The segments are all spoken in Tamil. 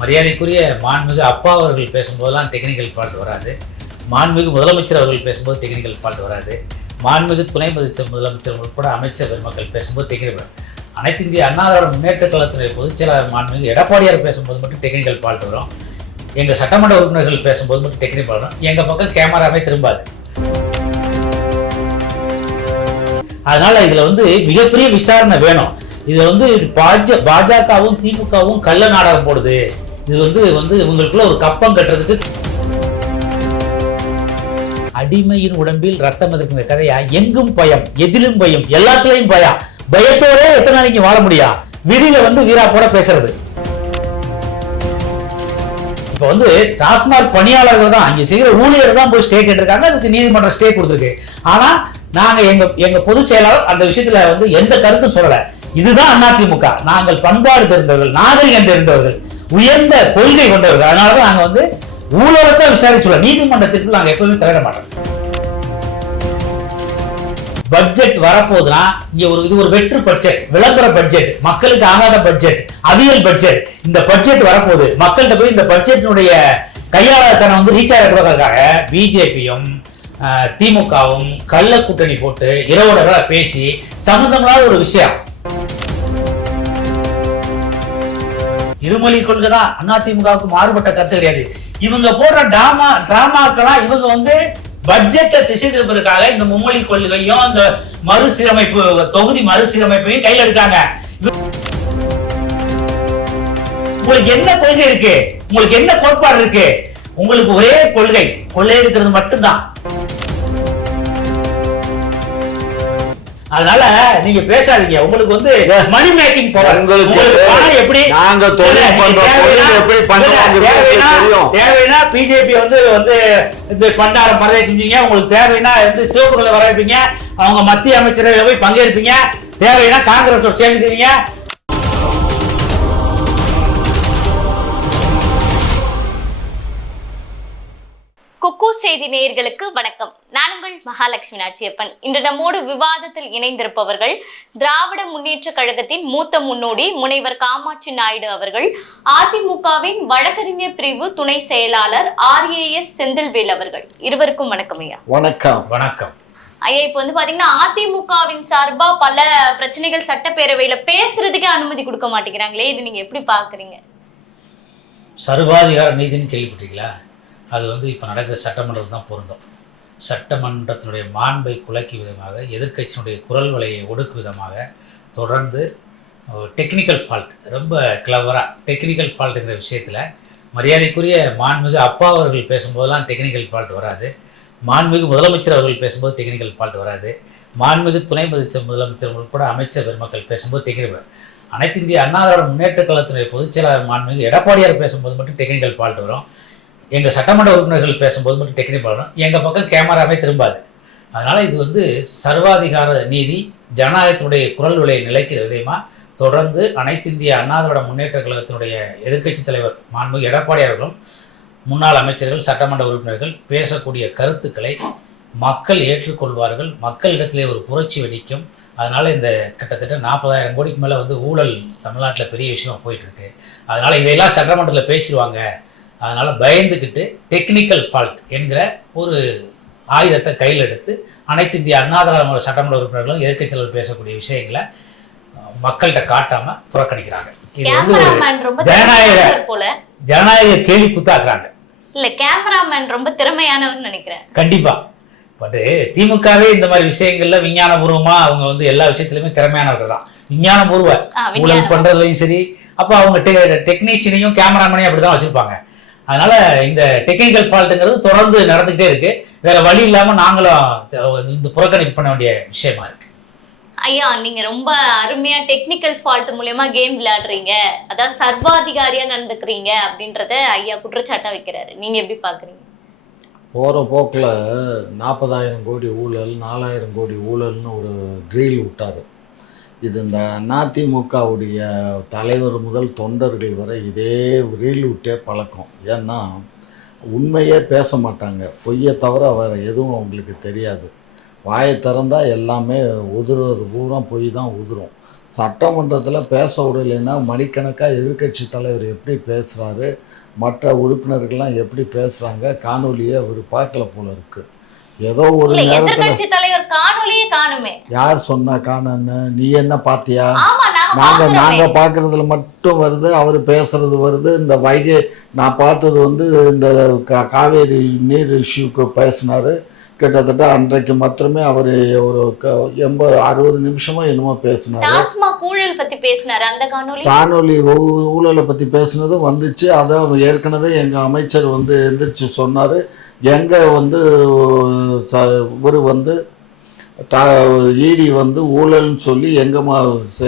மரியாதைக்குரிய மாண்புமிகு அப்பா அவர்கள் பேசும்போதெல்லாம் டெக்னிக்கல் ஃபால்ட் வராது. மாண்புமிகு முதலமைச்சர் அவர்கள் பேசும்போது டெக்னிக்கல் ஃபால்ட் வராது. மாண்புமிகு துணை முதலமைச்சர் முதலமைச்சர் உட்பட அமைச்சர் பெருமக்கள் பேசும்போது டெக்னிக்கல் அனைத்து இந்திய அண்ணாதிராவிட முன்னேற்ற கழகத்தினுடைய பொதுச் செயலாளர் மாண்புமிகு எடப்பாடியார் பேசும்போது மட்டும் டெக்னிக்கல் ஃபால்ட் வரும். எங்கள் சட்டமன்ற உறுப்பினர்கள் பேசும்போது மட்டும் டெக்னிக்கல் வரும். எங்கள் பக்கம் கேமராவே திரும்பாது. அதனால் இதில் வந்து மிகப்பெரிய விசாரணை வேணும். இதில் வந்து பாஜ பாஜகவும் திமுகவும் கள்ள நாடகம் போடுது. இது வந்து வந்து இவங்களுக்குள்ள ஒரு கப்பம் கட்டுறதுக்கு அடிமையின் உடம்பில் ரத்தம் எதிர்க்கிற கதையா? எங்கும் பயம் எதிலும் பயம் எல்லாத்துலயும் பயம் பயத்தோட எத்தனை நாளைக்கு வாழ முடியும் விதியில வந்து வீரா போட பேசுறது. இப்ப வந்து டாஸ்மாக் பணியாளர்கள் தான் இங்க செய்கிற ஊழியர் தான் போய் ஸ்டே கேட்டிருக்காங்க அதுக்கு நீதிமன்றம் ஸ்டே கொடுத்துருக்கு. ஆனா நாங்க எங்க எங்க பொதுச் செயலாளர் அந்த விஷயத்துல வந்து எந்த கருத்தும் சொல்லல. இதுதான் அதிமுக நாங்கள் பண்பாடு தெரிந்தவர்கள் நாகரிகம் தெரிந்தவர்கள். உயர்ந்த கொள்கை கொண்டவர்கள். அதனாலதான் நாங்கள் வந்து ஊழலத்தை விசாரிச்சுள்ள நீதிமன்றத்திற்கு நாங்கள் எப்பவுமே தலையிட மாட்டோம். பட்ஜெட் வரப்போதுன்னா இங்க ஒரு இது ஒரு வெற்று பட்ஜெட் விளம்பர பட்ஜெட் மக்களுக்கு ஆகாத பட்ஜெட் அவியல் பட்ஜெட் இந்த பட்ஜெட் வரப்போகுது. மக்கள்கிட்ட போய் இந்த பட்ஜெட்டினுடைய கையாளத்தனை வந்து ரீச் ஆகக்கூடாதுக்காக பிஜேபியும் திமுகவும் கள்ள கூட்டணி போட்டு இரவோட பேசி சம்மந்தமில்லாத ஒரு விஷயம். இருமொழி கொள்கை தான் அதிமுகவுக்கு மாறுபட்ட கருத்து கிடையாது. இவங்க போடுற டிராமா டிராமாக்கெல்லாம் இவங்க வந்து பட்ஜெட்டை திசை திருப்பதற்காக இந்த மும்மொழி கொள்கையும் இந்த மறுசீரமைப்பு தொகுதி மறுசீரமைப்பையும் கையில எடுக்காங்க உங்களுக்கு என்ன கொள்கை இருக்கு? உங்களுக்கு என்ன கோட்பாடு இருக்கு? உங்களுக்கு ஒரே கொள்கை. கொள்ளையெடுக்கிறது மட்டும்தான். அதனால நீங்க பேசாதீங்க. உங்களுக்கு வந்து மணி மேக்கிங் பவர் உங்களுக்கு எப்படி? நாங்க தொழில் பண்றோம். தேவைன்னா- பிஜேபி வந்து வந்து இந்த பண்டாரம் பரதை செஞ்சீங்க உங்களுக்கு தேவைன்னா வந்து சிவப்புகளை வர வைப்பீங்க அவங்க மத்திய அமைச்சரவை போய் பங்கேற்பீங்க. தேவைன்னா காங்கிரஸ் சேர்ந்துக்கிறீங்க செய்தி நேயர்களுக்கு வணக்கம். நான் உங்கள் மகாலட்சுமி நாச்சியப்பன். இன்று நம்மோடு விவாதத்தில் இணைந்திருப்பவர்கள் திராவிட முன்னேற்ற கழகத்தின் மூத்த முன்னோடி முனைவர் காமாட்சி நாயுடு அவர்கள் அதிமுகவின் வழக்கறிஞர் பிரிவு துணை செயலாளர் ஆர்ஏஎஸ் செந்தில்வேல் அவர்கள். இருவருக்கும் வணக்கம் ஐயா. வணக்கம். வணக்கம். ஐயா இப்போ வந்து பாத்தீங்கன்னா அதிமுகவின் சார்பா பல பிரச்சனைகள் சட்டப்பேரவையில பேசுறதுக்கே அனுமதி கொடுக்க மாட்டேங்கிறாங்களே இது நீங்க எப்படி பாக்குறீங்க? சர்வாதிகார நீதின்னு கேள்விப்பட்டீங்களா அது வந்து இப்போ நடக்கிற சட்டமன்றத்தில் தான் பொருந்தும். சட்டமன்றத்தினுடைய மாண்பை குலைக்கும் விதமாக எதிர்க்கட்சியினுடைய குரல் வலையை ஒடுக்கும் விதமாக தொடர்ந்து டெக்னிக்கல் ஃபால்ட் ரொம்ப கிளவராக டெக்னிக்கல் ஃபால்ட்டுங்கிற விஷயத்தில் மரியாதைக்குரிய மாண்புமிகு அப்பா அவர்கள் பேசும்போதெல்லாம் டெக்னிக்கல் ஃபால்ட் வராது. மாண்புமிகு முதலமைச்சர் அவர்கள் பேசும்போது டெக்னிக்கல் ஃபால்ட் வராது. மாண்புமிகு துணை முதலமைச்சர் முதலமைச்சர் உட்பட அமைச்சர் பெருமக்கள் பேசும்போது டெக்னிக்கல் அனைத்து இந்திய அண்ணாதிராவிட முன்னேற்ற கழகத்தினுடைய பொதுச் செயலாளர் மாண்புமிகு எடப்பாடியார் பேசும்போது மட்டும் டெக்னிக்கல் ஃபால்ட் வரும். எங்கள் சட்டமன்ற உறுப்பினர்கள் பேசும்போது மட்டும் டெக்னிக் பண்ணணும் எங்கள் பக்கம் கேமராவே திரும்பாது. அதனால் இது வந்து சர்வாதிகார நீதி ஜனநாயகத்தினுடைய குரல் விலையை நிலைக்கிற விதமாக தொடர்ந்து அனைத்து இந்திய அண்ணாதிராவிட முன்னேற்ற கழகத்தினுடைய எதிர்க்கட்சி தலைவர் மாண்புமிகு எடப்பாடி அவர்களும் முன்னாள் அமைச்சர்கள் சட்டமன்ற உறுப்பினர்கள் பேசக்கூடிய கருத்துக்களை மக்கள் ஏற்றுக்கொள்வார்கள். மக்களிடத்திலே ஒரு புரட்சி வெடிக்கும். அதனால் இந்த கிட்டத்தட்ட நாற்பதாயிரம் கோடிக்கு மேலே வந்து ஊழல் தமிழ்நாட்டில் பெரிய விஷயமா போயிட்டுருக்கு அதனால் இதையெல்லாம் சட்டமன்றத்தில் பேசிடுவாங்க. அதனால் பயந்துக்கிட்டு டெக்னிக்கல் ஃபால்ட் என்கிற ஒரு ஆயுதத்தை கையில் எடுத்து அனைத்து இந்திய அண்ணாதிராவிட சட்டமன்ற உறுப்பினர்களும் எதிர்க்கட்சி தலைவர் பேசக்கூடிய விஷயங்களை மக்கள்கிட்ட காட்டாம புறக்கணிக்கிறாங்க. ஜனநாயக திறமையானவர் போல. ஜனநாயக கேலி குத்தாக்குறாங்க. இல்ல கேமராமேன் ரொம்ப திறமையானவர்னு நினைக்கிறேன். கண்டிப்பா. பட் திமுகவே இந்த மாதிரி விஷயங்கள்ல விஞ்ஞானபூர்வமா அவங்க வந்து எல்லா விஷயத்துலயுமே திறமையானவர்கள் தான். விஞ்ஞானபூர்வ ஊழல். பண்றதுலயும் சரி அப்போ அவங்க டெக்னீஷியனையும் கேமராமேனையும் அப்படிதான் வச்சிருப்பாங்க. அதனால இந்த டெக்னிக்கல் ஃபால்ட்டுங்கிறது தொடர்ந்து நடந்துகிட்டே இருக்கு. வேற வழி இல்லாம நாங்களும் இந்த புறக்கணிப்பு பண்ண வேண்டிய விஷயமா இருக்கு. ஐயா நீங்க ரொம்ப அருமையா டெக்னிக்கல் ஃபால்ட் மூலியமா கேம் விளையாடுறீங்க. அதாவது சர்வாதிகாரியா நடந்துக்கிறீங்க அப்படின்றத ஐயா குற்றச்சாட்டா வைக்கிறாரு. நீங்க எப்படி பாக்குறீங்க? போகிற போக்கில் நாற்பதாயிரம் கோடி ஊழல் நாலாயிரம் கோடி ஊழல்னு ஒரு ட்ரீல் விட்டார். இது இந்த அதிமுகவுடைய தலைவர் முதல் தொண்டர்கள் வரை இதே ரீல் விட்டே பழக்கம். ஏன்னா உண்மையே பேச மாட்டாங்க. பொய்யை தவிர வேறு எதுவும் அவங்களுக்கு தெரியாது. வாயை திறந்தால் எல்லாமே உதுறது பூரா பொய் தான் உதிரும். சட்டமன்றத்தில் பேச விடலைன்னா மணிக்கணக்காக எதிர்க்கட்சி தலைவர் எப்படி பேசுகிறாரு மற்ற உறுப்பினர்கள்லாம் எப்படி பேசுகிறாங்க காணொலியை அவர் பார்க்கல போல இருக்குது ஏதோ ஒரு எதிர்க்கட்சி தலைவர் காணொலியே காணுமே. யார் சொன்னா காணன்னு நீ என்ன பார்த்தியா? ஆமா நாங்க நாங்க பார்க்கறதுல மட்டும் வருது அவர் பேசுறது வருது. இந்த வைகை நான் பார்த்தது வந்து இந்த காவேரி நீர் இஷ்யூக்கு பேசினாரு. கிட்டத்தட்ட அன்றைக்கு மாத்திரமே அவர் ஒரு எண்பது அறுபது நிமிஷமோ என்னமோ பேசினாரு. ஊழல் பத்தி பேசினாரு அந்த காணொலி ஊழலை பற்றி பேசுனதும் வந்துச்சு. அதை ஏற்கனவே எங்கள் அமைச்சர் வந்து எந்திரிச்சு சொன்னார். எங்கே வந்து ச இவர் வந்து இடி வந்து ஊழல்னு சொல்லி எங்கம்மா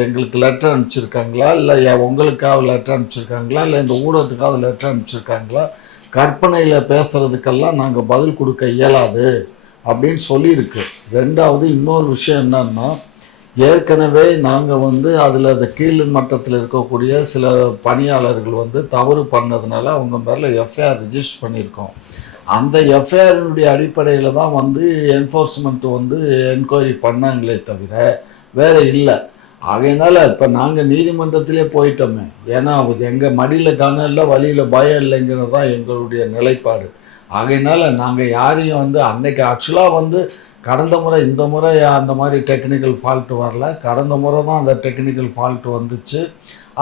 எங்களுக்கு லெட்டர் அனுப்பிச்சிருக்காங்களா? இல்லை உங்களுக்காக லெட்டர் அனுப்பிச்சிருக்காங்களா? இல்லை இந்த ஊடகத்துக்காக லெட்டர் அனுப்பிச்சிருக்காங்களா? கற்பனையில் பேசுகிறதுக்கெல்லாம் நாங்கள் பதில் கொடுக்க இயலாது அப்படின்னு சொல்லியிருக்கு. ரெண்டாவது இன்னொரு விஷயம் என்னன்னா ஏற்கனவே நாங்கள் வந்து அதில் அந்த கீழ் மட்டத்தில் இருக்கக்கூடிய சில பணியாளர்கள் வந்து தவறு பண்ணதுனால அவங்க பேரில் எஃப்ஐஆர் ரிஜிஸ்டர் பண்ணியிருக்கோம். அந்த எஃப்ஐஆரினுடைய அடிப்படையில் தான் வந்து என்ஃபோர்ஸ்மெண்ட் வந்து என்கொயரி பண்ணாங்களே தவிர வேறு இல்லை. ஆகையினால இப்போ நாங்கள் நீதிமன்றத்திலே போயிட்டோமே. ஏன்னா எங்கள் மடியில் கணம் இல்லை வழியில் பயம் இல்லைங்கிறது தான் எங்களுடைய நிலைப்பாடு. ஆகையினால நாங்கள் யாரையும் வந்து அன்னைக்கு ஆக்சுவலாக வந்து கடந்த முறை இந்த முறை அந்த மாதிரி டெக்னிக்கல் ஃபால்ட் வரல. கடந்த முறை தான் அந்த டெக்னிக்கல் ஃபால்ட் வந்துச்சு.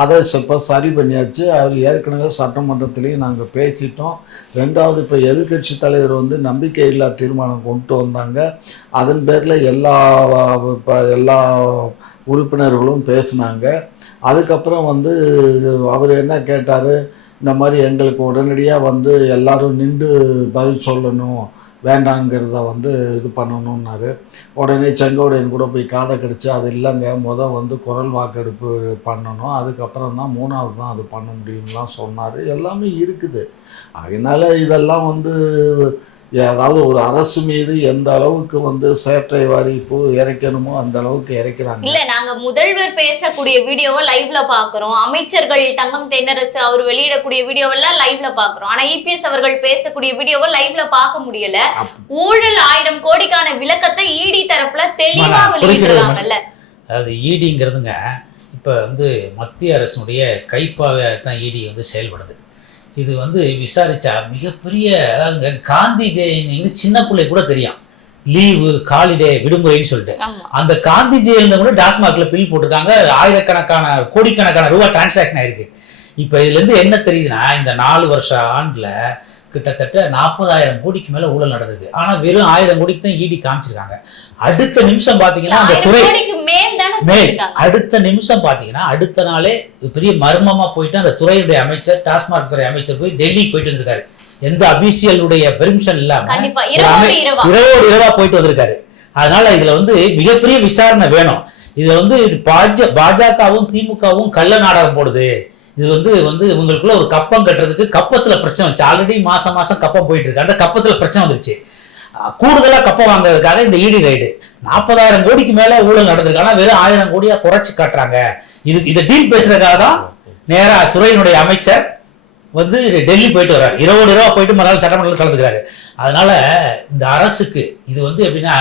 அதை இப்போ சரி பண்ணியாச்சு. அவர் ஏற்கனவே சட்டமன்றத்திலையும் நாங்கள் பேசிட்டோம். ரெண்டாவது இப்போ எதிர்க்கட்சி தலைவர் வந்து நம்பிக்கையில்லா தீர்மானம் கொண்டு வந்தாங்க. அதன் பேரில் எல்லா இப்போ எல்லா உறுப்பினர்களும் பேசினாங்க. அதுக்கப்புறம் வந்து அவர் என்ன கேட்டார்? இந்த மாதிரி எங்களுக்கு உடனடியாக வந்து எல்லாரும் நின்று பதில் சொல்லணும். வேண்டாங்கிறத வந்து இது பண்ணணுன்னாரு உடனே செங்கோடையன் கூட போய் காதை கடிச்சு அது இல்லைங்க முத வந்து குரல் வாக்கெடுப்பு பண்ணணும் அதுக்கப்புறம் தான் மூணாவது தான் அது பண்ண முடியும்லாம் சொன்னார். எல்லாமே இருக்குது. அதனால இதெல்லாம் வந்து ஏதாவது ஒரு அரசு மீது எந்த அளவுக்கு வந்து சேற்றை வாரி பூ இறைக்கணுமோ அந்த அளவுக்கு இறைக்கிறாங்க. இல்ல நாங்க முதல்வர் பேசக்கூடிய வீடியோவை லைவ்ல பாக்குறோம். அமைச்சர்கள் தங்கம் தென்னரசு அவர் வெளியிடக்கூடிய வீடியோவெல்லாம் லைவ்ல பாக்குறோம். ஆனா இபிஎஸ் அவர்கள் பேசக்கூடிய வீடியோவை லைவ்ல பார்க்க முடியல. ஊழல் ஆயிரம் கோடிக்கான விளக்கத்தை இடி தரப்புல தெளிவா வெளியிட்டிருக்காங்கல்ல. அதாவது ஈடிங்கிறதுங்க இப்போ வந்து மத்திய அரசினுடைய கைப்பாக தான் ஈடி வந்து செயல்படுது. இது வந்து விசாரிச்சா மிகப்பெரிய அதாவதுங்க காந்தி ஜெயந்தின்னு சின்ன பிள்ளை கூட தெரியும். லீவு ஹாலிடே விடுமுறைன்னு சொல்லிட்டு. அந்த காந்தி ஜெயலலிதா கூட டாஸ்மாக்ல பில் போட்டிருக்காங்க. ஆயிரக்கணக்கான கோடிக்கணக்கான ரூபா டிரான்சாக்ஷன் ஆயிருக்கு. இப்போ இதுல இருந்து என்ன தெரியுதுன்னா இந்த நாலு வருஷ ஆண்டுல கிட்டத்தட்ட நாற்பதாயிரம் கோடிக்கு மேல ஊழல் நடந்தது. ஆனா வெறும் ஆயிரம் கோடிக்கு தான் ஈடி காமிச்சிருக்காங்க. அடுத்த நிமிஷம் பாத்தீங்கன்னா அந்த துறை அடுத்த நிமிஷம் பாத்தீங்கன்னா அடுத்த நாளே பெரிய மர்மமா போயிட்டு அந்த துறையுடைய அமைச்சர் டாஸ்மாக் துறை அமைச்சர் போய் டெல்லிக்கு போயிட்டு வந்திருக்காரு. எந்த அபிஷியலுடைய பெர்மிஷன் இல்லாம இரவோடு இரவா. போயிட்டு வந்திருக்காரு. அதனால இதுல வந்து மிகப்பெரிய விசாரணை வேணும். இது வந்து பாஜ பாஜகவும் திமுகவும் கள்ள நாடகம் போடுது. இது வந்து வந்து இவங்களுக்குள்ள ஒரு கப்பம் கட்டுறதுக்கு கப்பத்துல பிரச்சனை வச்சு ஆல்ரெடி மாசம் மாசம் கப்பம் போயிட்டு இருக்கு. அந்த கப்பத்துல பிரச்சனை வந்துருச்சு. கூடுதலாக கூடுதலா கப்பம் வாங்குறதுக்காக இந்த இடி ரைடு. நாற்பதாயிரம் கோடிக்கு மேலே ஊழல் நடந்திருக்கு. ஆனால் வெறும் ஆயிரம் கோடியாக குறைச்சி காட்டுறாங்க. இது இதை டீல் பேசுறதுக்காக தான் நேராக துறையினுடைய அமைச்சர் வந்து டெல்லி போயிட்டு வர்றாரு. இரவோடு இரவா போயிட்டு மறுநாள் சட்டமன்றத்தில் கலந்துக்கிறாரு. அதனால இந்த அரசுக்கு இது வந்து எப்படின்னா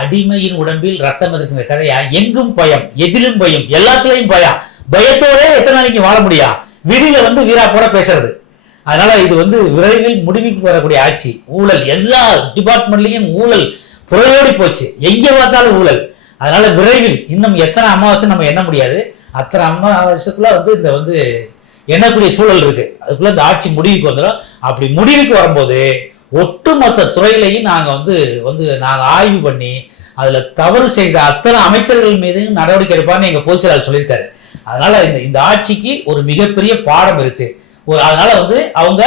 அடிமையின் உடம்பில் ரத்தம் இருக்குங்கிற கதையா? எங்கும் பயம் எதிலும் பயம் எல்லாத்துலேயும் பயம். பயத்தோட எத்தனை நாளைக்கு வாழ முடியும் விதியில வந்து வீரா போட பேசுறது. அதனால இது வந்து விரைவில் முடிவுக்கு வரக்கூடிய ஆட்சி. ஊழல். எல்லா டிபார்ட்மெண்ட்லையும் ஊழல் புறையோடி போச்சு. எங்க பார்த்தாலும் ஊழல். அதனால விரைவில் இன்னும் எத்தனை அமாவாசை நம்ம எண்ண முடியாது. அத்தனை அமாவாசைக்குள்ள வந்து இந்த வந்து எண்ணக்கூடிய சூழல் இருக்கு. அதுக்குள்ள இந்த ஆட்சி முடிவுக்கு வந்துடும். அப்படி முடிவுக்கு வரும்போது ஒட்டுமொத்த துறையிலையும் நாங்கள் வந்து வந்து நாங்கள் ஆய்வு பண்ணி அதில் தவறு செய்த அத்தனை அமைச்சர்கள் மீது நடவடிக்கை எடுப்பான்னு எங்கள் பொதுச்செயலாளர் சொல்லியிருக்காரு. அதனால இந்த இந்த ஆட்சிக்கு ஒரு மிகப்பெரிய பாடம் இருக்குது ஒரு அதனால வந்து அவங்க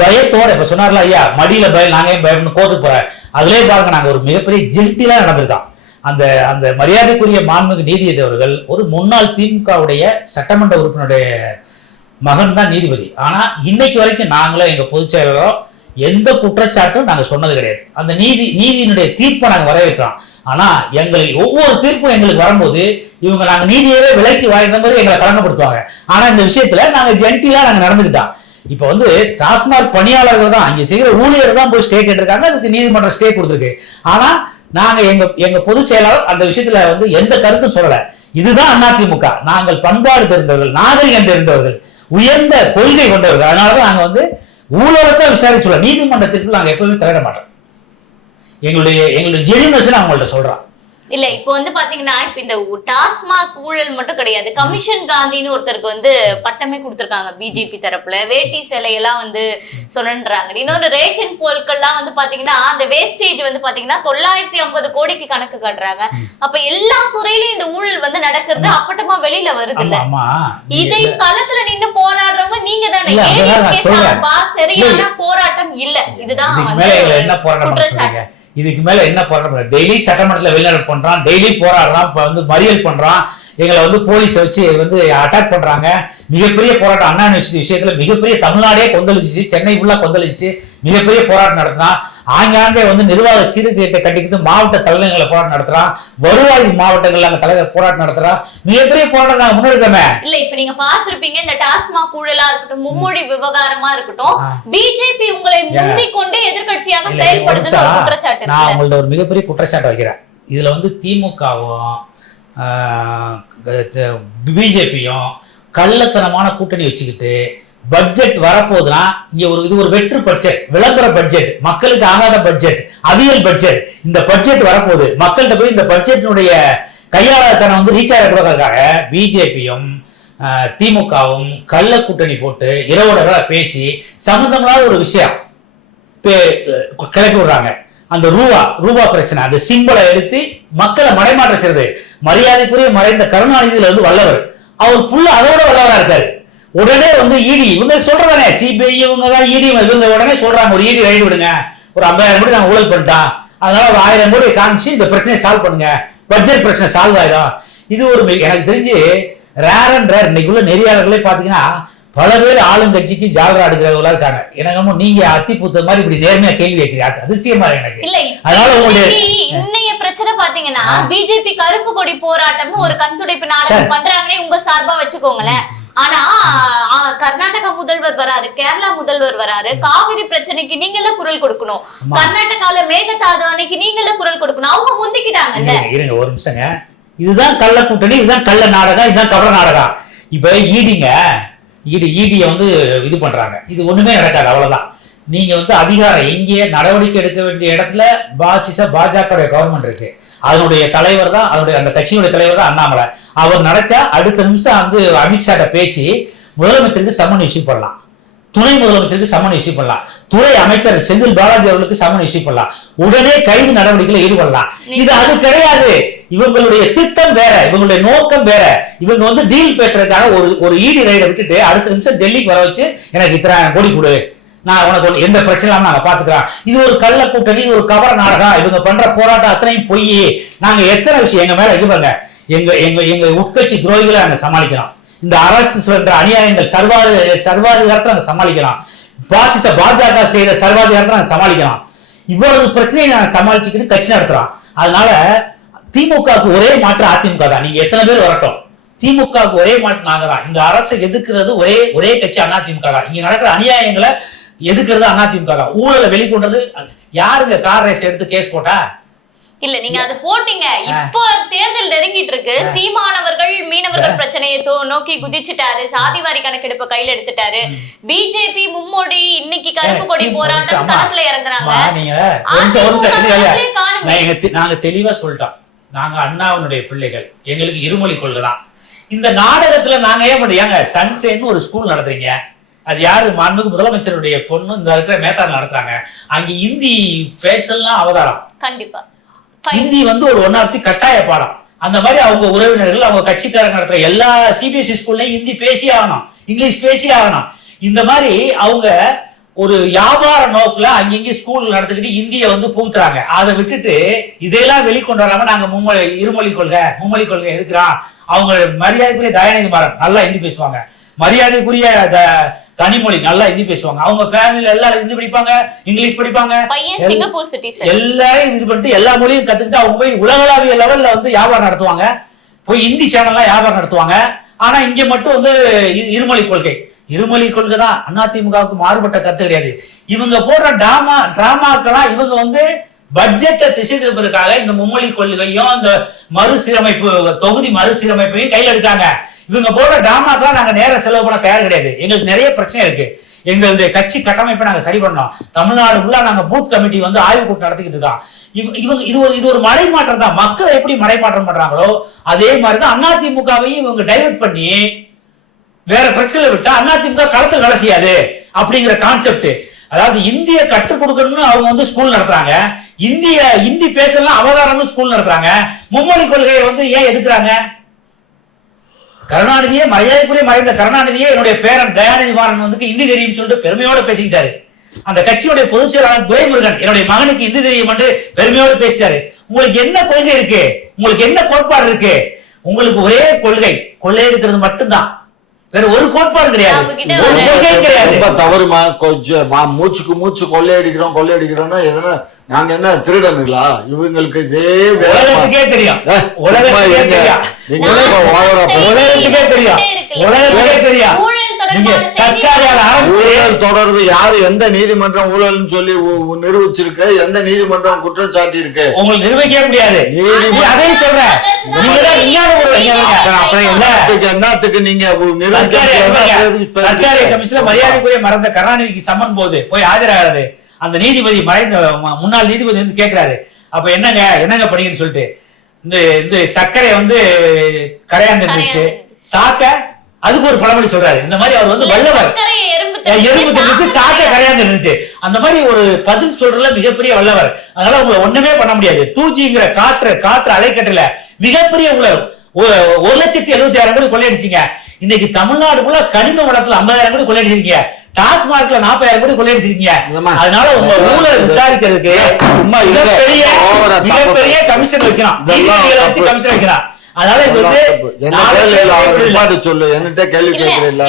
பயத்தோட இப்ப சொன்னார்ல ஐயா மடியில பயம் நாங்க ஏன் பயம்னு கோத்து போறேன். அதுலயே பாருங்க நாங்க ஒரு மிகப்பெரிய ஜென்டிலா நடந்திருக்கோம் அந்த அந்த மரியாதைக்குரிய மாண்புமிகு நீதிபதி அவர்கள் ஒரு முன்னாள் திமுகவுடைய சட்டமன்ற உறுப்பினருடைய மகன் தான் நீதிபதி. ஆனா இன்னைக்கு வரைக்கும் நாங்களும் எங்க பொதுச் செயலாளரோ எந்த குற்றச்சாட்டும் நாங்கள் சொன்னது கிடையாது. அந்த நீதி நீதியினுடைய தீர்ப்பை நாங்கள் வரவேற்கிறோம். ஆனால் எங்களை ஒவ்வொரு தீர்ப்பும் எங்களுக்கு வரும்போது இவங்க நாங்கள் நீதியவே விலைக்கு வாங்கின மாதிரி எங்களை கலங்கப்படுத்துவாங்க ஆனால் இந்த விஷயத்தில் நாங்கள் ஜென்டிலாக நாங்கள் நடந்துக்கிட்டோம் இப்போ வந்து டாஸ்மாக் பணியாளர்கள் தான் இங்கே செய்கிற ஊழியர் தான் போய் ஸ்டே கேட்டிருக்காங்க அதுக்கு நீதிமன்றம் ஸ்டே கொடுத்துருக்கு. ஆனால் நாங்கள் எங்கள் எங்கள் பொதுச் செயலாளர் அந்த விஷயத்தில் வந்து எந்த கருத்தும் சொல்லலை. இதுதான் அதிமுக. நாங்கள் பண்பாடு தெரிந்தவர்கள் நாகரிகம் தெரிந்தவர்கள் உயர்ந்த கொள்கை கொண்டவர்கள். அதனாலதான் நாங்கள் வந்து ஊழலத்தை விசாரிச்சுள்ள நீதிமன்றத்திற்கு நாங்கள் எப்பவுமே தலையிட மாட்டோம். எங்களுடைய எங்களுடைய ஜெனினஸ் அவங்கள்ட்ட உங்கள்ட்ட இல்ல இப்போ வந்து பாத்தீங்கன்னா இப்ப இந்த டாஸ்மாக் ஊழல் மட்டும் கிடையாது. கமிஷன் காந்தின்னு ஒருத்தருக்கு வந்து பட்டமே கொடுத்திருக்காங்க பிஜேபி தரப்புல. வேட்டி சிலையெல்லாம் வந்து சொன்னன்றாங்க. இன்னொரு ரேஷன் பொருட்கள்லாம் வந்து பாத்தீங்கன்னா அந்த வேஸ்டேஜ் வந்து பாத்தீங்கன்னா தொள்ளாயிரத்தி ஐம்பது கோடிக்கு கணக்கு காட்டுறாங்க. அப்ப எல்லா துறையிலும் இந்த ஊழல் வந்து நடக்கிறது அப்பட்டமா வெளியில வருது இல்ல இதை களத்துல நின்னு போராடுறவங்க நீங்க தானே. சரியான போராட்டம் இல்ல. இதுதான் குற்றச்சாட்டு. இதுக்கு மேல என்ன பண்ண டெய்லி சட்டமன்றத்தில் வெளிநடப்பு பண்றான் டெய்லி போராடுறான் இப்ப வந்து மறியல் பண்றான் எங்களை வந்து போலீஸ் வச்சு வந்து அட்டாக் பண்றாங்க. மிகப்பெரிய போராட்டம் அண்ணா யூனிவர்சிட்டி விஷயத்துல மிகப்பெரிய தமிழ்நாடே கொந்தளிச்சு சென்னை ஃபுல்லா கொந்தளிச்சு மிகப்பெரிய போராட்டம் நடத்தினான். ஆங்காங்கே வந்து நிர்வாக சீர்கேட்டை கண்டிக்கிறது மாவட்ட தலைநகர்ல போராட்டம் நடத்துறான். வருவாய் மாவட்டங்கள்ல அங்க தலைவர் போராட்டம் நடத்துறான். மிகப்பெரிய போராட்டம் நாங்க முன்னெடுக்கமே இல்ல இப்ப நீங்க பாத்திருப்பீங்க இந்த டாஸ்மாக் ஊழலா இருக்கட்டும் மும்மொழி விவகாரமா இருக்கட்டும். பிஜேபி உங்களை முந்திக் கொண்டே ஒரு நிமிஷம். குற்றச்சாட்டு நான் உங்கள்ட்ட ஒரு மிகப்பெரிய குற்றச்சாட்டு வைக்கிறேன். இதுல வந்து திமுகவும் பிஜேபியும் கள்ளத்தனமான கூட்டணி வச்சுக்கிட்டு பட்ஜெட் வரப்போகுதுன்னா இங்க ஒரு இது ஒரு வெற்று பட்ஜெட் விளம்பர பட்ஜெட் மக்களுக்கு ஆகாத பட்ஜெட் அவியல் பட்ஜெட் இந்த பட்ஜெட் வரப்போகுது. மக்கள்கிட்ட போய் இந்த பட்ஜெட்டினுடைய கையாளத்தனை வந்து ரீச் ஆகக்கூடாதுக்காக பிஜேபியும் திமுகவும் கள்ள கூட்டணி போட்டு இரவோட பேசி சம்மந்தமில்லாத ஒரு விஷயம் பே- கிளப்பி விடுறாங்க. அந்த ரூபா ரூபா பிரச்சனை. அந்த சிம்பலை எடுத்து மக்களை மடைமாற்றம் செய்யறது. மரியாதைக்குரிய மறைந்த கருணாநிதியில வந்து வல்லவர். அவர் புள்ள அதோட வல்லவரா இருக்காரு. உடனே வந்து இடி இவங்க சொல்றதானே சிபிஐ இவங்க தான் இடி இவங்க உடனே சொல்றாங்க ஒரு இடி ரைடு விடுங்க. ஒரு ஐம்பதாயிரம் கோடி நாங்க ஊழல் பண்ணிட்டோம். அதனால ஒரு ஆயிரம் கோடி காமிச்சு இந்த பிரச்சனையை சால்வ் பண்ணுங்க. பட்ஜெட் பிரச்சனை சால்வ் ஆயிடும். இது ஒரு எனக்கு தெரிஞ்சு ரேர் அண்ட் ரேர் இன்னைக்குள்ள நெறியாளர்களே பாத்தீங்கன்னா பல பேர் ஆளுங்கட்சிக்கு ஜாலரா அடுக்கிறவங்களா இருக்காங்க. எனக்கு நீங்க அத்தி பூத்த மாதிரி இப்படி நேர்மையா கேள்வி வைக்கிறீங்க அது அதிசயமா எனக்கு. இல்ல அதனால உங்களுடைய- இன்னைய பிரச்சனை பாத்தீங்கன்னா பிஜேபி கருப்பு கொடி போராட்டம்னு ஒரு கண்துடைப்பு நாடகம் சரி. பண்றாங்கன்னே உங்க சார்பா வச்சுக்கோங்களேன். ஆனா கர்நாடகா முதல்வர் வராரு கேரளா முதல்வர் வராரு காவிரி பிரச்சனைக்கு நீங்களே குரல் கொடுக்கணும். கர்நாடகால மேகதாது அன்னைக்கு நீங்களே குரல் கொடுக்கணும். அவங்க முந்திக்கிட்டாங்கல்ல. இருங்க ஒரு நிமிஷங்க. இதுதான் கள்ள கூட்டணி இதுதான் கள்ள நாடகம் இதுதான் கபட நாடகம். இப்ப ஈடிங்க ஈடு ஈடியை வந்து இது பண்ணுறாங்க இது ஒன்றுமே நடக்காது அவ்வளோதான் நீங்கள் வந்து அதிகாரம் எங்கே நடவடிக்கை எடுக்க வேண்டிய இடத்துல பாசிச பாஜக கவர்மெண்ட் இருக்குது அதனுடைய தலைவர் தான் அதனுடைய அந்த கட்சியுடைய தலைவர் தான் அண்ணாமலை. அவர் நினச்சா அடுத்த நிமிஷம் வந்து அமித்ஷாட்ட பேசி முதலமைச்சருக்கு சம்மன் இஷ்யூ பண்ணலாம் துணை முதலமைச்சருக்கு சம்மன் இஷ்யூ பண்ணலாம். துறை அமைச்சர் செந்தில் பாலாஜி அவர்களுக்கு சம்மன் இஷ்யூ பண்ணலாம். உடனே கைது நடவடிக்கையில் ஈடுபடலாம். இது அது கிடையாது. இவங்களுடைய திட்டம் வேற இவங்களுடைய நோக்கம் வேற. இவங்க வந்து டீல் பேசுறதுக்காக ஒரு ஒரு இடி ரைடை விட்டுட்டு அடுத்த நிமிஷம் டெல்லிக்கு வர வச்சு எனக்கு இத்தனை கோடி கொடு. நான் உனக்கு ஒண்ணு- எந்த பிரச்சனையும் நாங்க பாத்துக்கிறோம் இது ஒரு கள்ள கூட்டணி இது ஒரு கபர நாடகம். இவங்க பண்ற போராட்டம் அத்தனையும் பொய் நாங்க எத்தனை விஷயம் எங்க மேல இது பாருங்க எங்க எங்க எங்க உட்கட்சி துரோகிகளை நாங்க சமாளிக்கிறோம் இந்த அரசு சொல்ற அநியாயங்கள் சர்வாதி சர்வாதிகாரத்தை நாங்க சமாளிக்கலாம். பாசிச பாஜக செய்த சர்வாதிகாரத்தை நாங்க சமாளிக்கலாம். இவ்வளவு பிரச்சனையை நாங்க சமாளிச்சுக்கிட்டு கட்சி நடத்துறோம். அதனால திமுகவுக்கு ஒரே மாற்று அதிமுக தான். நீங்க எத்தனை பேர் வரட்டும். திமுகவுக்கு ஒரே மாற்று நாங்க தான். இந்த அரசை எதிர்க்கிறது ஒரே ஒரே கட்சி அதிமுக தான். இங்க நடக்கிற அநியாயங்களை எதுக்குறது அதிமுக தான். ஊழலை வெளிக்கொண்டது யாருங்க கார் ரேஸ் எடுத்து கேஸ் போட்டா? இல்ல நீங்க அது போட்டீங்க. இப்போ தேர்தல் நெருங்கிட்டு இருக்கு. சீமானவர்கள் மீனவர்கள் பிரச்சனையை நோக்கி குதிச்சுட்டாரு. சாதிவாரி கணக்கெடுப்ப கையில எடுத்துட்டாரு. பிஜேபி மும்மொழி இன்னைக்கு கருப்பு கொடி போராட்டம். களத்துல இறங்குறாங்க. நீங்க. தெளிவா சொல்லிட்டோம் நாங்க அண்ணாவினுடைய பிள்ளைகள். எங்களுக்கு இருமொழி கொள்கை தான். இந்த நாடகத்துல நாங்க ஏன் பண்ணுங்க சன்சேன்னு ஒரு ஸ்கூல் நடத்துறீங்க. அது யாரு? மாண்புக்கு முதலமைச்சருடைய பொண்ணு இந்த இருக்கிற மேத்தாள் நடத்துறாங்க. அங்க இந்தி பேசலாம் அவதாரம். கண்டிப்பா. ஹிந்தி வந்து ஒரு ஒன்னாத்தி கட்டாய பாடம். அந்த மாதிரி அவங்க உறவினர்கள் அவங்க கட்சிக்காரங்க நடத்துற எல்லா சிபிஎஸ்சி ஸ்கூல்லையும் ஹிந்தி பேசி ஆகணும். இங்கிலீஷ் பேசி ஆகணும். இந்த மாதிரி அவங்க ஒரு வியாபார நோக்குல அங்கங்க ஸ்கூல் நடத்திக்கிட்டு இந்தியை வந்து புகுத்துறாங்க. அதை விட்டுட்டு இதையெல்லாம் வெளிக்கொண்டு வராம நாங்க மும்மொழி இருமொழி கொள்கை மும்மொழி கொள்கை எதுக்குறோம் அவங்க மரியாதைக்குரிய தயாநிதி மாறன் நல்லா ஹிந்தி பேசுவாங்க. மரியாதைக்குரிய கனிமொழி நல்லா ஹிந்தி பேசுவாங்க. அவங்க ஃபேமிலில எல்லாரும் ஹிந்தி படிப்பாங்க இங்கிலீஷ் படிப்பாங்க. பையன் எல்- சிங்கப்பூர் சிட்டிசன் எல்லாரையும் இது பண்ணிட்டு எல்லா மொழியும் கத்துக்கிட்டு அவங்க போய் உலகளாவிய லெவல்ல வந்து வியாபாரம் நடத்துவாங்க. போய் ஹிந்தி சேனல்லாம் வியாபாரம் நடத்துவாங்க. ஆனா இங்க மட்டும் வந்து இருமொழி கொள்கை. இருமொழி கொள்கை தான் அதிமுகவுக்கு மாறுபட்ட கருத்து கிடையாது. இவங்க போடுற டிராமா டிராமாக்கெல்லாம் இவங்க வந்து பட்ஜெட்டை திசை திருப்பதற்காக இந்த மும்மொழி கொள்கையும் இந்த மறுசீரமைப்பு தொகுதி மறுசீரமைப்பையும் கையில் எடுக்காங்க இவங்க போடுற டிராமாக்கெல்லாம் நாங்க நேர செலவு பண்ண தயார் கிடையாது. எங்களுக்கு நிறைய பிரச்சனை இருக்கு. எங்களுடைய கட்சி கட்டமைப்பை நாங்க சரி பண்ணோம். தமிழ்நாடு உள்ள நாங்க பூத் கமிட்டி வந்து ஆய்வு கூட்டம் நடத்திக்கிட்டு இருக்கோம். இவங்க இவங்க இது ஒரு இது ஒரு மறைமாற்றம் தான். மக்கள் எப்படி மறைமாற்றம் பண்றாங்களோ அதே மாதிரி தான் அதிமுகவையும் இவங்க டைவர்ட் பண்ணி வேற பிரச்சனை விட்டா அதிமுக களத்தில் வேலை செய்யாது அப்படிங்கிற கான்செப்ட் அதாவது இந்திய கற்றுக் கொடுக்கணும்னு அவங்க வந்து ஸ்கூல் நடத்துறாங்க. இந்திய இந்தி பேசலாம் அவதாரம்னு ஸ்கூல் நடத்துறாங்க. மும்மொழி கொள்கையை வந்து ஏன் எதுக்குறாங்க? கருணாநிதியே மரியாதைக்குரிய மறைந்த கருணாநிதியே என்னுடைய பேரன் தயாநிதி மாறன் வந்து இந்தி தெரியும் சொல்லிட்டு பெருமையோட பேசிக்கிட்டாரு. அந்த கட்சியுடைய பொதுச் செயலாளர் துரைமுருகன் என்னுடைய மகனுக்கு இந்தி தெரியும் என்று பெருமையோடு பேசிட்டாரு. உங்களுக்கு என்ன கொள்கை இருக்கு? உங்களுக்கு என்ன கோட்பாடு இருக்கு? உங்களுக்கு ஒரே கொள்கை கொள்ளையடிக்கிறது மட்டும்தான். வேற ஒரு கோட்பாடு கிடையாது. ஒரு வந்து- கொள்கை கிடையாது. தவறுமா கொஞ்சம் மூச்சுக்கு மூச்சு கொள்ளையடிக்கிறோம் கொள்ளையடிக்கிறோம்னா எதனா நாங்க என்ன திருடனுங்களா? இவங்களுக்கு இதே. உலகத்துக்கே தெரியும். உலகத்துக்கே. தெரியும். உலகத்துக்கே தெரியும். உலகத்துக்கே தெரியும். ஊழல் தொடர்பு யாரு? எந்த நீதிமன்றம் ஊழல்னு சொல்லி நிரூபிச்சிருக்கு? எந்த நீதிமன்றம் குற்றம் சாட்டி இருக்கு உங்களுக்கு நிரூபிக்கவே முடியாது. அதையும் சொல்றேன். என்னத்துக்கு நீங்க நிரூபிக்க சர்க்காரிய கமிஷன்ல மரியாதைக்குரிய மறந்த கருணாநிதிக்கு சம்மன் போது போய் ஆஜராகிறது. அந்த நீதிபதி மறைந்த முன்னாள் நீதிபதி வந்து கேக்குறாரு. அப்ப என்னங்க என்னங்க பண்ணீங்கன்னு சொல்லிட்டு. இந்த இந்த சர்க்கரை வந்து கரையாந்துருந்துச்சு கரையாந்திருந்துச்சு. சாக்க அதுக்கு ஒரு பழமொழி சொல்றாரு. இந்த மாதிரி அவர் வந்து வல்லவர் எறும்பு தின்னுச்சு சாக்க கரையாந்து இருந்துச்சு. அந்த மாதிரி ஒரு பதில் சொல்றதுல மிகப்பெரிய வல்லவர் அதனால உங்களை ஒண்ணுமே பண்ண முடியாது. டூ ஜிங்கிற காற்று காற்று அலைக்கட்டுல மிகப்பெரிய ஒ- ஒரு லட்சத்தி எழுபத்தி ஆயிரம் கோடி கொள்ளையடிச்சீங்க. இன்னைக்கு தமிழ்நாடு ஃபுல்லா கனிம வளத்துல ஐம்பதாயிரம் கோடி கொள்ளையடிச்சிருக்கீங்க. டாஸ்மார்க்ல நாற்பதாயிரம் கோடி கொள்ளையடிச்சிருக்கீங்க. அதனால உங்க ஊழல் விசாரிக்கிறதுக்கு சும்மா. மிகப்பெரிய. மிகப்பெரிய கமிஷன் நீதிபதிகளை வச்சு. கமிஷன் வைக்கணும் அதனால இது வந்து சொல்லு என்கிட்ட கேள்வி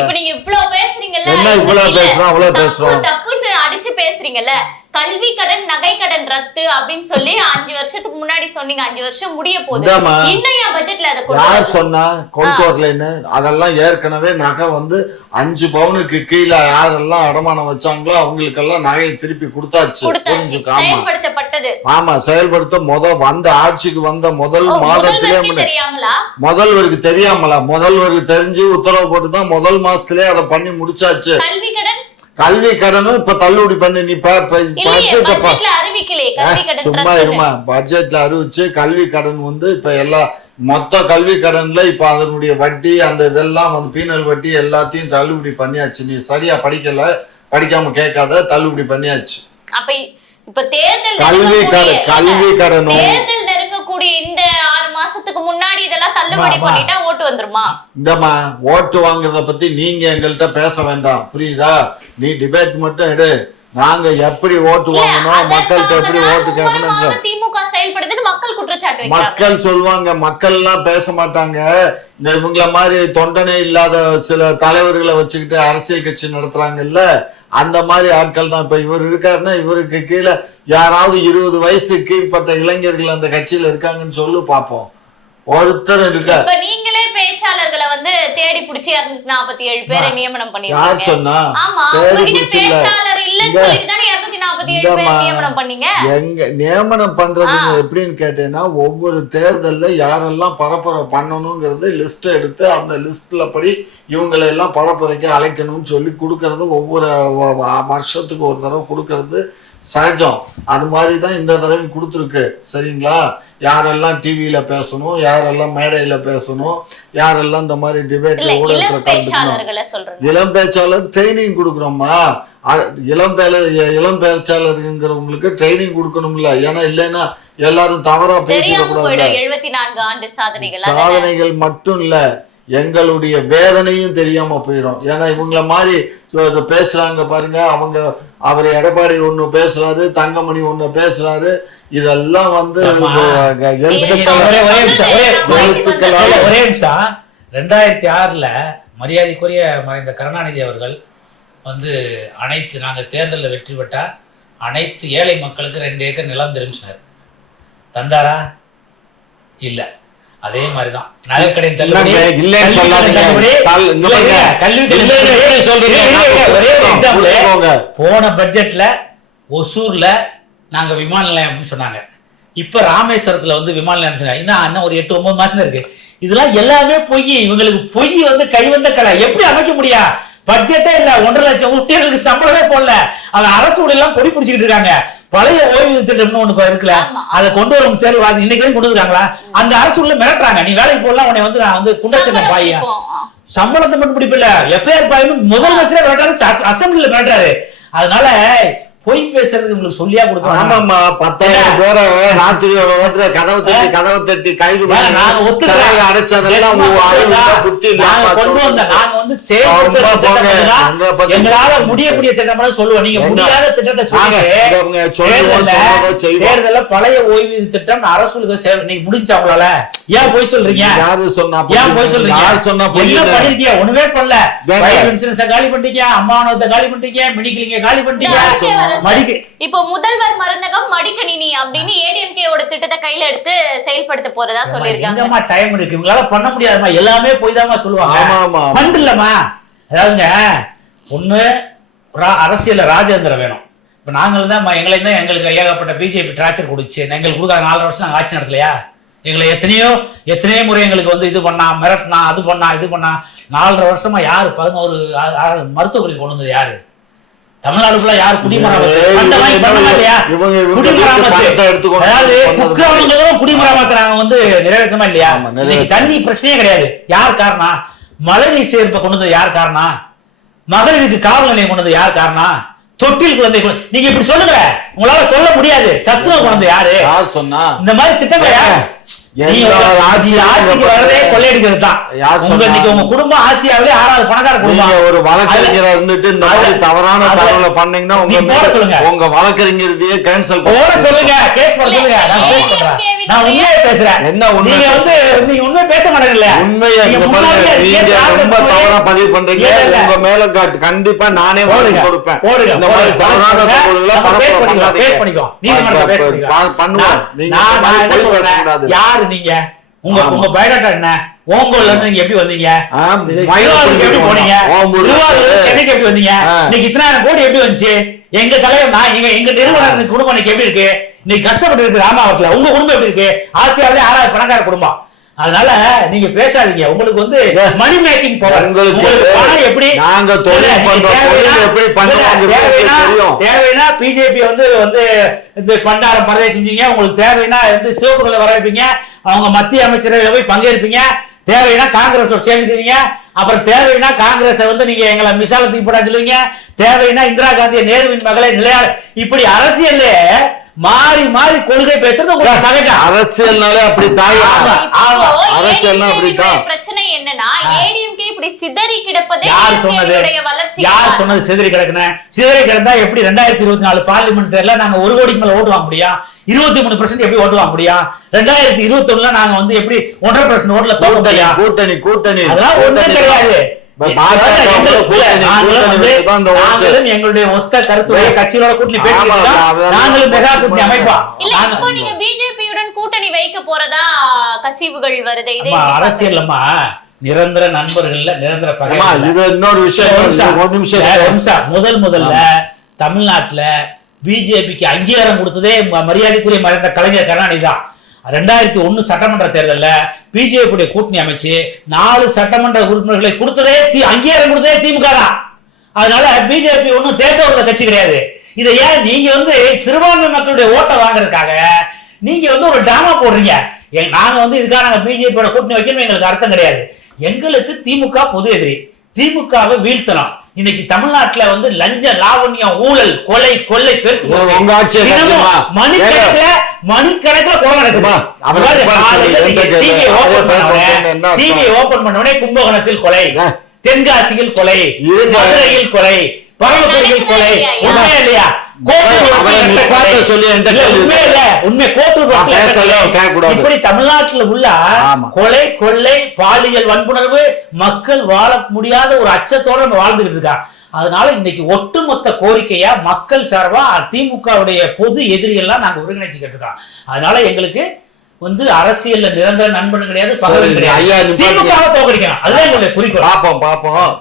இப்ப நீங்க இவ்ளோ பேசுறீங்கல்ல என்ன இவ்வளவு பேசுறோம், அவ்வளவு பேசுறோம்? தப்புன்னு அடிச்சு பேசுறீங்கல்ல கல்வி கடன் நகை கடன் ரத்து அப்படின்னு சொல்லி அஞ்சு வருஷத்துக்கு முன்னாடி சொன்னீங்க. அஞ்சு வருஷம் முடிய போகுது. இன்னும் என் பட்ஜெட்ல அதை யார். சொன்னா? கொண்டு வரலன்னு அதெல்லாம் ஏற்கனவே நகை வந்து அஞ்சு பவுனுக்கு கீழே யாரெல்லாம் அடமானம் வச்சாங்களோ அவங்களுக்கெல்லாம் நகையை திருப்பி கொடுத்தாச்சு. செயல்படுத்தப்பட்டது. ஆமா செயல்படுத்த முத வந்த ஆட்சிக்கு வந்த முதல் மாதத்திலே முதல்வருக்கே முன்ன- தெரியாமலா? முதல்வருக்கு தெரியாமல? முதல்வருக்கு தெரிஞ்சு உத்தரவு போட்டு தான் முதல் மாசத்திலே அதை பண்ணி முடிச்சாச்சு. கல்வி கடன் கல்வி கடனும் இப்ப தள்ளுபடி பண்ணி நீ சும்மா. இருமா பட்ஜெட்ல அறிவிச்சு கல்வி கடன் வந்து இப்ப எல்லா மொத்த கல்வி கடன்ல இப்ப அதனுடைய வட்டி அந்த இதெல்லாம் வந்து பீனல் வட்டி எல்லாத்தையும் தள்ளுபடி பண்ணியாச்சு. நீ சரியா படிக்கல படிக்காம கேட்காத தள்ளுபடி பண்ணியாச்சு. அப்ப இப்ப தேர்தல் கல்வி கடன் கல்வி கடனும். தேர்தல் நெருங்கக்கூடிய இந்த மாசத்துக்கு முன்னாடி இதெல்லாம் தள்ளுபடி. பண்ணிட்டா ஓட்டு வந்துருமா? இந்தம்மா ஓட்டு வாங்குறத பத்தி நீங்க எங்கள்கிட்ட பேச வேண்டாம். புரியுதா? நீ டிபேட் மட்டும் எடு. நாங்க எப்படி ஓட்டு இல்ல, வாங்கணும்? மக்கள்கிட்ட எப்படி ஓட்டு கேட்கணும் திமுக செயல்படுதுன்னு மக்கள் குற்றச்சாட்டு மக்கள் சொல்லுவாங்க மக்கள் எல்லாம் பேச மாட்டாங்க. இந்த இவங்கள மாதிரி தொண்டனே இல்லாத சில தலைவர்களை வச்சுக்கிட்டு அரசியல் கட்சி நடத்துறாங்கல்ல அந்த மாதிரி ஆட்கள் தான். இப்ப இவர் இருக்காருன்னா இவருக்கு கீழே யாராவது இருபது வயசு கீழ்ப்பட்ட இளைஞர்கள் அந்த கட்சியில இருக்காங்கன்னு சொல்லு பார்ப்போம். ஒருத்தர் இருக்க இப்ப நீங்களே பேச்சாளர்களை வந்து தேடி புடிச்சு இருநூத்தி நாற்பத்தி ஏழு பேரை நியமனம் பண்ணிருக்கீங்க சொன்னா ஆமா உங்ககிட்ட. பேச்சாளர் இல்லன்னு சொல்லிட்டு தானே இருநூத்தி நாற்பத்தி ஏழு இங்கம்மா. பேர் நியமனம் பண்ணீங்க எங்க நியமனம் பண்றதுங்க ஆ. எப்படின்னு கேட்டேன்னா ஒவ்வொரு தேர்தல்ல யாரெல்லாம் பரப்புரை பண்ணணுங்கிறது லிஸ்ட் எடுத்து அந்த லிஸ்ட்ல படி இவங்களை எல்லாம் பரப்புரைக்கு அழைக்கணும்னு சொல்லி கொடுக்கறது ஒவ்வொரு வருஷத்துக்கு ஒரு தடவை கொடுக்கறது சகஜம். அது மாதிரி தான் இந்த தடவை கொடுத்துருக்கு. சரிங்களா? யாரெல்லாம் டிவியில பேசணும் யாரெல்லாம் மேடையில பேசணும் யாரெல்லாம் இந்த மாதிரி டிபேட் இளம் பேச்சாளர் ட்ரைனிங் கொடுக்குறோம்மா. இளம் பேல இளம் பேச்சாளருங்கிறவங்களுக்கு ட்ரைனிங் கொடுக்கணும்ல. ஏன்னா இல்லைன்னா எல்லாரும் தவறா பேசிடக்கூடாது போயிடும். எழுபத்தி நான்கு ஆண்டு சாதனைகள். மட்டும் இல்ல எங்களுடைய வேதனையும் தெரியாம போயிடும். ஏன்னா இவங்கள மாதிரி பேசுறாங்க பாருங்க அவங்க அவர் எடப்பாடி ஒண்ணு பேசுறாரு தங்கமணி ஒண்ணு பேசுறாரு இதெல்லாம் வந்து ஒரே நிமிஷம் ரெண்டாயிரத்தி ஆறுல மரியாதைக்குரிய மறைந்த கருணாநிதி அவர்கள் வந்து அனைத்து நாங்க தேர்தலில் வெற்றி பெற்றா அனைத்து ஏழை மக்களுக்கு ரெண்டு ஏக்கர் நிலம் தெரிஞ்சினார் தந்தாரா? இல்ல. அதே மாதிரிதான் நகைக்கடையின் தள்ளுபடி இல்லைங்க, இல்லைன்னு கல்வி கடன் சொல்லாதீங்க. தள்ளுபடி, தல்- இங்க இல்ல, பாருங்க. இல்ல, கல்வி கடன் இல்லைன்னு எப்படி சொல்றீங்க? இல்ல, இல்ல, இல்ல, ஒரே ஒரு example. கொடுத்துக்கோங்க. போன பட்ஜெட்ல ஒசூர்ல நாங்க விமான நிலையம் அப்படின்னு சொன்னாங்க இப்ப ராமேஸ்வரத்துல வந்து விமான நிலையம் சொன்னாங்க இன்னும் இன்னும் ஒரு எட்டு ஒன்பது மாசம் இருக்கு இதெல்லாம் எல்லாமே பொய் இவங்களுக்கு பொய் வந்து கைவந்த கலை எப்படி அமைக்க முடியும் பட்ஜெட்டே இல்ல ஒன்றரை லட்சம் ஊழியர்களுக்கு சம்பளமே போடல. அவன் அரசு ஊழியெல்லாம் கொடி பிடிச்சிக்கிட்டு இருக்காங்க. பழைய ஓய்வு திட்டம்னு ஒண்ணு இருக்குல்ல. அதை கொண்டு வரும் தேர்வு இன்னைக்கு கொண்டு வந்துருக்காங்களா அந்த அரசு உள்ள மிரட்டுறாங்க. நீ வேலைக்கு போடலாம் உன்னை வந்து நான் வந்து சம்பளம் பாயா. சம்பளத்தை மட்டும் பிடிப்பில்ல. எப்பயார் பாயின்னு முதலமைச்சரே மிரட்டுறாரு அசம்பிளில மிரட்டுறாரு. அதனால பொய் பேசுறது உங்களுக்கு சொல்லியா கொடுக்கணும். ஆமாம்மா பத்தாயிரம் பேரை ராத்திரி நேரத்துல கதவை தட்டி கதவை தட்டி கைது நாங்க ஒத்துக்கிறோம். சிறையில அடைச்சதெல்லாம் புத்தி கொண்டு வந்த. நாங்க வந்து எங்களால. முடியக்கூடிய திட்டம் மட்டும் சொல்லுவோம். நீங்க முடியாத திட்டத்தை சொல்லுங்க. தேர்தல பழைய ஓய்வூதிய திட்டம் அரசுக்கு சேவை நீங்க முடிஞ்சா உங்களால. ஏன் போய் சொல்றீங்க? யாரு சொன்னா ஏன் போய் சொல்றீங்க? யார் சொன்னா பொய் என்ன? பண்ணிருக்கீங்க ஒண்ணுமே பண்ணல. இன்சூரன்ஸ காலி பண்ணிட்டீங்க அம்மானத்தை காலி பண்ணிட்டீங்க மினிக்கிளிங்க காலி இந்த பண்ணிட்டீங்க இப்போ முதல்வர் மருந்தகம் மடிக்கணினி அப்படின்னு ஏடிஎம்கேவோட திட்டத்தை கையில எடுத்து செயல்படுத்த போறதா சொல்லியிருக்காங்க. எங்கம்மா டைம் இருக்கு? இவங்களால பண்ண முடியாதும்மா. எல்லாமே போய் தாம்மா சொல்லுவாங்க. ஆமா, ஆமா. ஃபண்ட் இல்லம்மா. அதாவதுங்க ஒண்ணு ரா- அரசியல்ல ராஜேந்திரம் வேணும். இப்ப நாங்கள் தான் எங்களை தான் எங்களுக்கு ஏகப்பட்ட பிஜேபி டார்ச்சர் கொடுச்சு எங்களுக்கு கொடுக்காத நாலரை வருஷம் நாங்கள் ஆட்சி நடத்தலையா? எங்களை எத்தனையோ எத்தனையோ முறை எங்களுக்கு வந்து இது பண்ணா மிரட்டினா அது பண்ணா இது பண்ணா. நாலரை வருஷமா யாரு பதினோரு மருத்துவக் கல்வி கொண்டு வந்தது யாரு? தமிழ்நாடு ஃபுல்லா யார் குடிமராமத்து? ஃபண்டை வாங்கி பண்ணலாம் இல்லையா குடிமராமத்து. அதாவது வந்து குக்கிராமங்களும் குடிமராமத்து நாங்க வந்து நிறைவேற்றமா இல்லையா. இன்னைக்கு தண்ணி பிரச்சனையே கிடையாது. யார் காரணம்? மழைநீர் சேர்ப்பை கொண்டு வந்தது யார் காரணம்? மகளிருக்கு காவல் நிலையம் கொண்டு வந்தது யார் காரணம்? தொட்டில் குழந்தை நீங்க இப்படி சொல்லுங்க உங்களால சொல்ல முடியாது. சத்துணவு யாரு? யார் சொன்னா? இந்த மாதிரி திட்டங்கள் யார் குடும்பம் ஆசியாவிலே ஆறாவது பணக்கார குடும்பம். ஒரு வழக்கறிஞரா இருந்துட்டு இந்த மாதிரி தவறான தகவலை பண்ணீங்கன்னா உங்க சொல்லுங்க. உங்க வழக்கறிஞரையே கேன்சல் போட சொல்லுங்க. கேஸ் சொல்லுங்க. நான் பண்றேன் நான் உண்மையை பேசுறேன். என்ன உண்மை நீங்க வந்து நீங்க உண்மை பேச மாட்டேங்கல உண்மையை பாருங்க நீங்க ரொம்ப தவறா பதிவு பண்றீங்க. உங்க மேல கண்டிப்பா நானே கொடுப்பேன். போடுங்க இந்த மாதிரி போடுங்க. தவறான. தகவல்களை பரப்ப பண்ணாதீங்க. பேஸ் நான் நான் என்ன சொல்றேன். யாரு நீங்க உங்க. உங்க பயோடாட்டா என்ன? ஓங்கோல்ல இருந்து நீங்க எப்படி வந்தீங்க? ஆ, இது மயிலை திருவாரூருக்கு எப்படி போனீங்க. சென்னைக்கு எப்படி வந்தீங்க. இன்னைக்கு இத்தனாயிரம் கோடி எப்படி வந்துச்சு? எங்க தலைவர் நான் எங்க எங்க நிறுவனர் குடும்பம் இன்னைக்கு எப்படி இருக்கு? இன்னைக்கு கஷ்டப்பட்டு இருக்கு ராமாவரத்துல. உங்க குடும்பம் எப்படி இருக்கு? ஆசியாவிலே ஆறாவது பணக்கார குடும்பம். அதனால நீங்க பேசாதீங்க. உங்களுக்கு வந்து மணி மேக்கிங் பவர் உங்களுக்கு பணம் எப்படி? நாங்க தொழில் பண்றோம், எப்படி பண்ணுவாங்கிறது தேவைன்னா பிஜேபி வந்து வந்து இந்த பண்டாரம் பரதேசி செஞ்சீங்க உங்களுக்கு தேவைன்னா வந்து சிவப்புகளை வர வைப்பீங்க அவங்க மத்திய அமைச்சரவையில போய் பங்கேற்பீங்க. தேவைன்னா காங்கிரஸ் சேர்ந்துக்குவீங்க அப்புறம் தேவைன்னா காங்கிரஸை வந்து நீங்க எங்களை மிசாலத்துக்கு போட சொல்லுவீங்க. தேவைன்னா இந்திரா காந்திய நேருவின் மகளை நிலையா இப்படி அரசியல்ல மாறி மாறி கொள்கை பேசுறது உங்களுக்கு சகஜம். அரசியல்னாலே அப்படி தாயா? ஆமா. ஆமா. அரசியல்னா அப்படித்தான். பிரச்சனை என்னன்னா ஏடிஎம்கே இப்படி சிதறி கிடப்பதே யார் சொன்னது? யார் சொன்னது சிதறி கிடக்குன சிதறி கிடந்தா எப்படி ரெண்டாயிரத்தி இருபத்தி நாலு பார்லிமெண்ட் தேர்தல நாங்க ஒரு கோடிக்கு மேல ஓட்டு வாங்க முடியும் இருபத்தி மூணு பர்சன்ட் எப்படி ஓட்டு வாங்க முடியும் ரெண்டாயிரத்தி இருபத்தி ஒண்ணுல நாங்க வந்து எப்படி ஒன்றரை பர்சன்ட் ஓட்டுல தோக்க கூட்டணி முடியும் கூட்டணி கூட்டணி. அதெல்லாம் ஒண்ணும் கிடையாது. எங்களுடைய ஒத்த கருத்துடைய கட்சிகளோட கூட்டணி நாங்களும் மெகா கூட்டணி அமைப்பா இல்ல நாங்க- இப்போ நீங்க பிஜேபியுடன் கூட்டணி வைக்க போறதா கசிவுகள் வருது? இதை? அரசியல்லம்மா நிரந்தர நண்பர்கள்ல நிரந்தர அம்மா, பகை இது இன்னொரு விஷயம். ஒரு நிமிஷம். முதல் முதல்ல தமிழ்நாட்டுல பிஜேபிக்கு அங்கீகாரம் கொடுத்ததே ம- மரியாதைக்குரிய மறைந்த கலைஞர் கருணாநிதி தான். ரெண்டாயிரத்தி ஒன்று சட்டமன்ற தேர்தலில் பிஜேபியுடைய கூட்டணி அமைச்சு நாலு சட்டமன்ற உறுப்பினர்களை கொடுத்ததே தி அங்கீகாரம் கொடுத்ததே திமுக தான். அதனால பிஜேபி ஒன்றும் தேச விரோத கட்சி கிடையாது. இதை ஏன் நீங்க வந்து சிறுபான்மை மக்களுடைய ஓட்டை வாங்குறதுக்காக நீங்க வந்து ஒரு டிராமா போடுறீங்க? நாங்க வந்து இதுக்காக நாங்க பிஜேபியோட கூட்டணி வைக்கணும் எங்களுக்கு அர்த்தம் கிடையாது. எங்களுக்கு திமுக பொது எதிரி. திமுகவை வீழ்த்தணும். இன்னைக்கு தமிழ்நாட்டுல வந்து லஞ்ச லாவண்யம் ஊழல் கொலை கொள்ளை பெருத்து? மணிக்கணக்குல மணிக்கணக்குல கொலை நடக்குமா டிவி? ஓபன் பண்ண உடனே கும்பகோணத்தில் கொலை. தென்காசியில் கொலை. மதுரையில் கொலை பரமக்குடியில் கொலை உண்மையா இல்லையா இப்படி தமிழ்நாட்டுல உள்ள. கொலை கொள்ளை பாலியல் வன்புணர்வு மக்கள் வாழ முடியாத ஒரு அச்சத்தோட நம்ம வாழ்ந்துகிட்டு இருக்கான் அதனால இன்னைக்கு ஒட்டுமொத்த கோரிக்கையா மக்கள் சார்பா திமுகவுடைய பொது எதிரிகள்லாம் நாங்க ஒருங்கிணைச்சுக்கிட்டு இருக்கோம். அதனால எங்களுக்கு வந்து அரசியல்ல நிரந்தர நண்பன் கிடையாது பகவன் கிடையாது. திமுக தோக்கடிக்கணும். அதுதான் எங்களுடைய குறிக்கோள். பாப்போம் பாப்போம்.